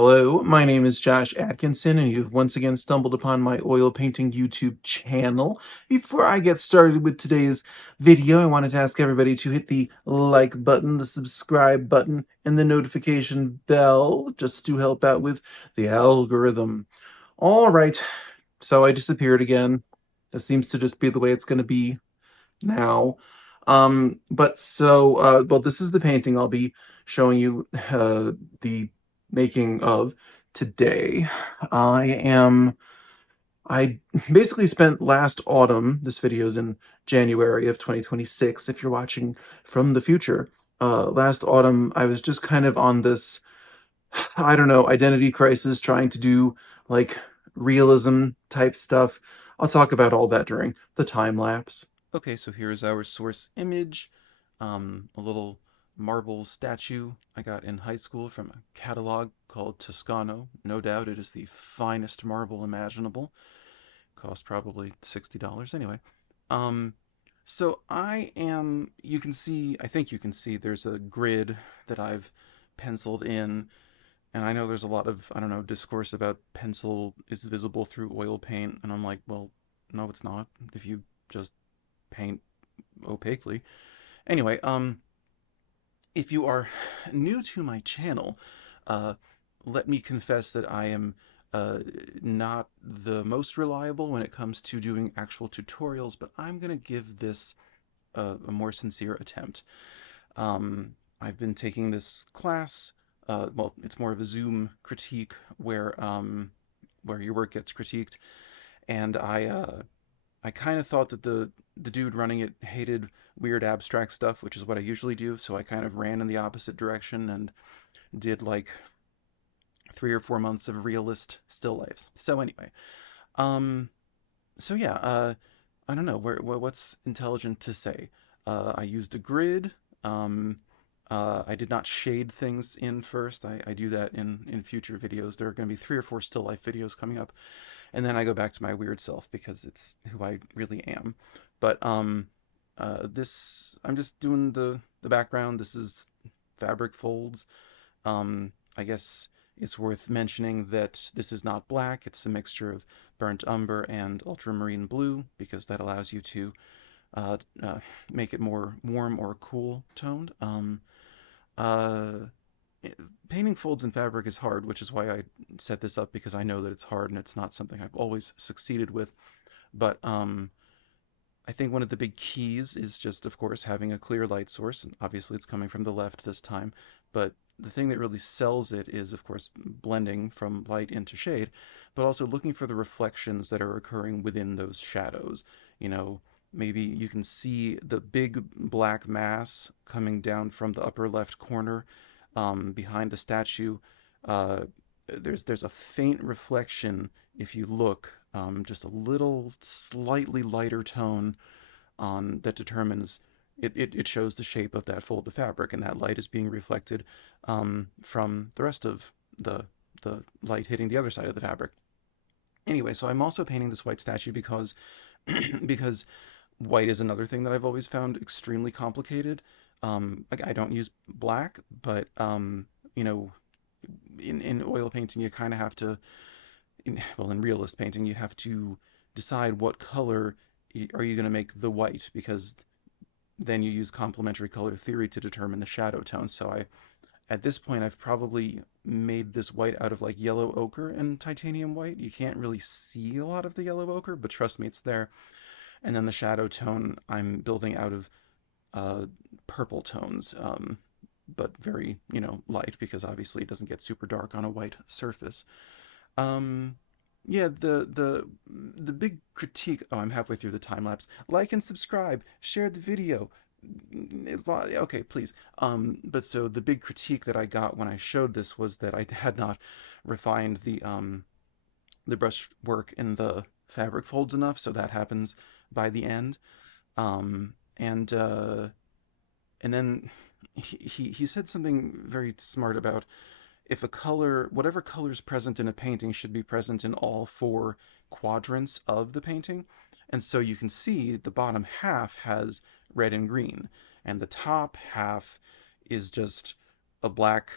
Hello, my name is Josh Atkinson, and you've once again stumbled upon my oil painting YouTube channel. Before I get started with today's video, I wanted to ask everybody to hit the like button, the subscribe button, and the notification bell, just to help out with the algorithm. All right, so I disappeared again. That seems to just be the way it's going to be now. Well, this is the painting I'll be showing you the making of today. I am, I basically spent last autumn, this video's in January of 2026, if you're watching from the future. Last autumn, I was just kind of on this, I don't know, identity crisis, trying to do like realism type stuff. I'll talk about all that during the time lapse. Okay, so here's our source image, a little marble statue I got in high school from a catalog called Toscano. No doubt it is the finest marble imaginable. Cost probably $60 anyway. Um, so you can see, I think you can see there's a grid that I've penciled in, and I know there's a lot of, I don't know, discourse about pencil is visible through oil paint, and I'm like, well, no, it's not. If you just paint opaquely. Anyway, if you are new to my channel, uh, let me confess that I am uh, not the most reliable when it comes to doing actual tutorials, but I'm going to give this a more sincere attempt. I've been taking this class. Well, it's more of a Zoom critique where your work gets critiqued, and I kind of thought that the dude running it hated weird abstract stuff, which is what I usually do. So I kind of ran in the opposite direction and did like 3 or 4 months of realist still lifes. So anyway, um, so yeah, I don't know what's intelligent to say. I used a grid. Um, I did not shade things in first. I do that in future videos. There are going to be 3 or 4 still life videos coming up, and then I go back to my weird self because it's who I really am. But this I'm just doing the background. This is fabric folds. I guess it's worth mentioning that this is not black. It's a mixture of burnt umber and ultramarine blue because that allows you to uh, uh, make it more warm or cool toned. Uh, Painting folds in fabric is hard, which is why I set this up because I know that it's hard and it's not something I've always succeeded with. But I think one of the big keys is just, of course, having a clear light source. And obviously, it's coming from the left this time. But the thing that really sells it is, of course, blending from light into shade, but also looking for the reflections that are occurring within those shadows. You know, maybe you can see the big black mass coming down from the upper left corner behind the statue. Uh, there's a faint reflection if you look, just a little slightly lighter tone on that determines it shows the shape of that fold of fabric, and that light is being reflected from the rest of the light hitting the other side of the fabric. Anyway, so I'm also painting this white statue because because white is another thing that I've always found extremely complicated. Like I don't use black, but you know, in oil painting you kind of have to, in realist painting you have to decide what color are you going to make the white, because then you use complementary color theory to determine the shadow tone. So at this point I've probably made this white out of like yellow ochre and titanium white. You can't really see a lot of the yellow ochre, but trust me, it's there. And then the shadow tone I'm building out of uh, purple tones, but very, light, because obviously it doesn't get super dark on a white surface. Um, yeah, the big critique. Oh, I'm halfway through the time lapse. Like and subscribe. Share the video. Okay, please. But so the big critique that I got when I showed this was that I had not refined the brush work in the fabric folds enough, so that happens by the end. Um, and and then he said something very smart about if a color, whatever color is present in a painting should be present in all 4 quadrants of the painting. And so you can see the bottom half has red and green, and the top half is just a black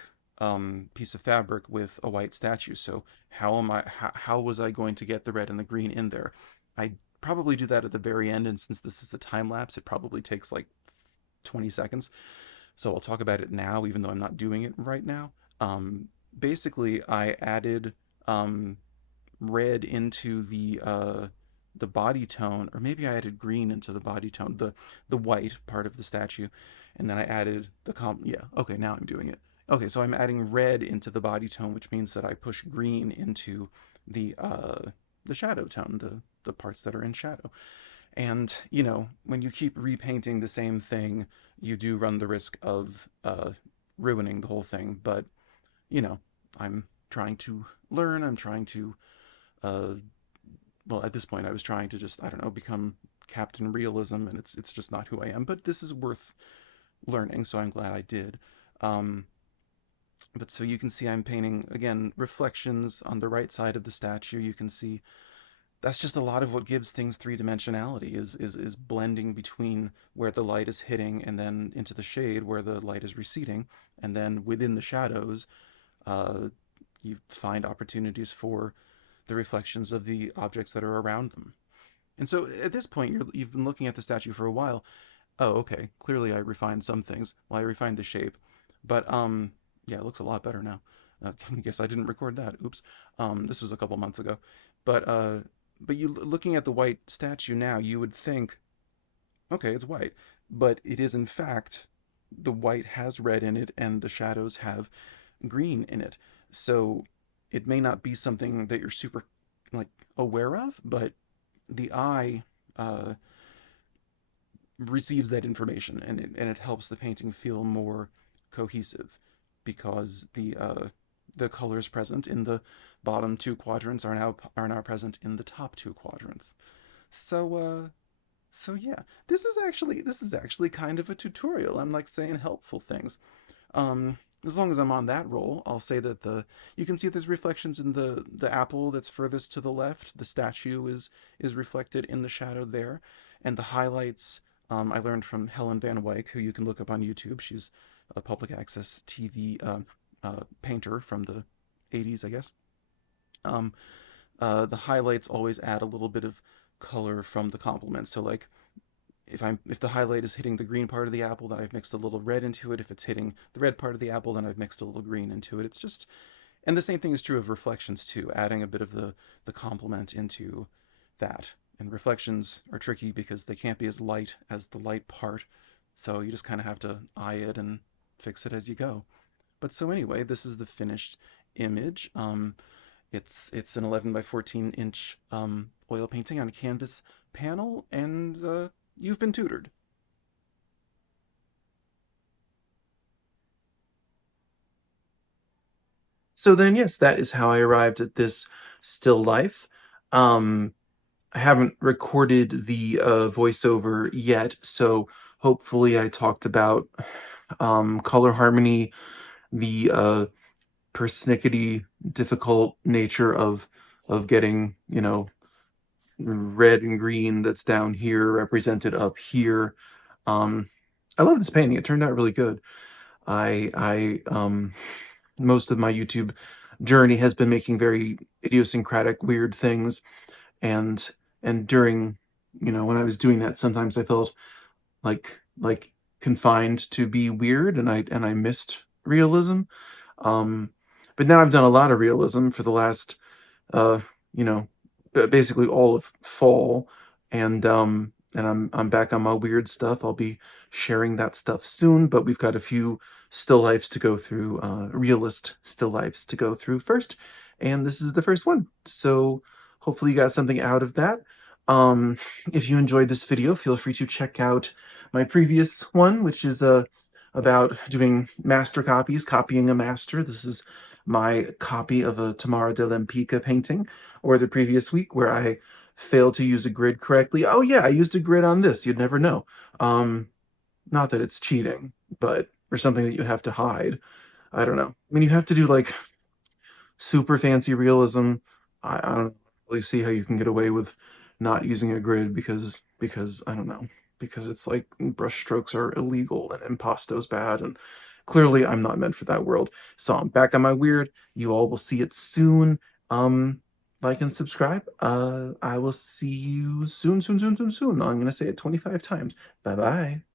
piece of fabric with a white statue. So how was I going to get the red and the green in there? I probably do that at the very end, and since this is a time lapse, it probably takes like 20 seconds. So I'll talk about it now, even though I'm not doing it right now. Basically, I added um, red into the body tone, or maybe I added green into the body tone, the white part of the statue, and then I added the comp. Yeah, okay, now I'm doing it. Okay, so I'm adding red into the body tone, which means that I push green into the shadow tone, the parts that are in shadow. And when you keep repainting the same thing, you do run the risk of ruining the whole thing. But you know, I'm trying to learn. I'm trying to uh, well, at this point, I was trying to just, I don't know, become Captain Realism, and it's just not who I am. But this is worth learning, so I'm glad I did. Um, but so you can see I'm painting again reflections on the right side of the statue. You can see that's just a lot of what gives things three-dimensionality is blending between where the light is hitting and then into the shade where the light is receding, and then within the shadows, uh, you find opportunities for the reflections of the objects that are around them. And so at this point, you've been looking at the statue for a while. Oh, okay. Clearly, I refined some things. Well, I refined the shape, but yeah, it looks a lot better now. I guess I didn't record that. Oops. This was a couple months ago, but you looking at the white statue now, you would think, okay, it's white, but it is in fact the white has red in it, and the shadows have green in it. So it may not be something that you're super like aware of, but the eye uh, receives that information, and it helps the painting feel more cohesive because the colors present in the bottom two quadrants are now present in the top two quadrants. So yeah, this is actually kind of a tutorial. I'm like saying helpful things. As long as I'm on that roll, I'll say that you can see there's reflections in the apple that's furthest to the left. The statue is reflected in the shadow there, and the highlights I learned from Helen Van Wyck, who you can look up on YouTube. She's a public access TV painter from the 80s, I guess. Um, the highlights always add a little bit of color from the complements. So like if the highlight is hitting the green part of the apple, then I've mixed a little red into it. If it's hitting the red part of the apple, then I've mixed a little green into it. It's just, and the same thing is true of reflections too, adding a bit of the complement into that. And reflections are tricky because they can't be as light as the light part, so you just kind of have to eye it and fix it as you go. But so anyway, this is the finished image. It's an 11 by 14 inch oil painting on a canvas panel, and you've been tutored. So then, yes, that is how I arrived at this still life. Um, I haven't recorded the voiceover yet, so hopefully I talked about color harmony, the persnickety, difficult nature of getting, red and green that's down here represented up here. Um, I love this painting. It turned out really good. I most of my YouTube journey has been making very idiosyncratic, weird things, and during, when I was doing that, sometimes I felt like confined to be weird, and I missed realism. Um, but now I've done a lot of realism for the last uh, you know, basically all of fall, and I'm back on my weird stuff. I'll be sharing that stuff soon, but we've got a few still lifes to go through, realist still lifes to go through first, and this is the first one. So hopefully you got something out of that. If you enjoyed this video, feel free to check out my previous one, which is about doing master copies, copying a master. This is my copy of a Tamara de Lempicka painting, or the previous week where I failed to use a grid correctly. Oh yeah, I used a grid on this. You'd never know. Not that it's cheating, but or something that you have to hide. I don't know. I mean, you have to do like super fancy realism. I don't really see how you can get away with not using a grid because I don't know, because it's like brush strokes are illegal and impasto's bad and clearly I'm not meant for that world. So I'm back on my weird. You all will see it soon. Like and subscribe. I will see you soon, soon, soon, soon, soon. I'm gonna say it 25 times. Bye bye.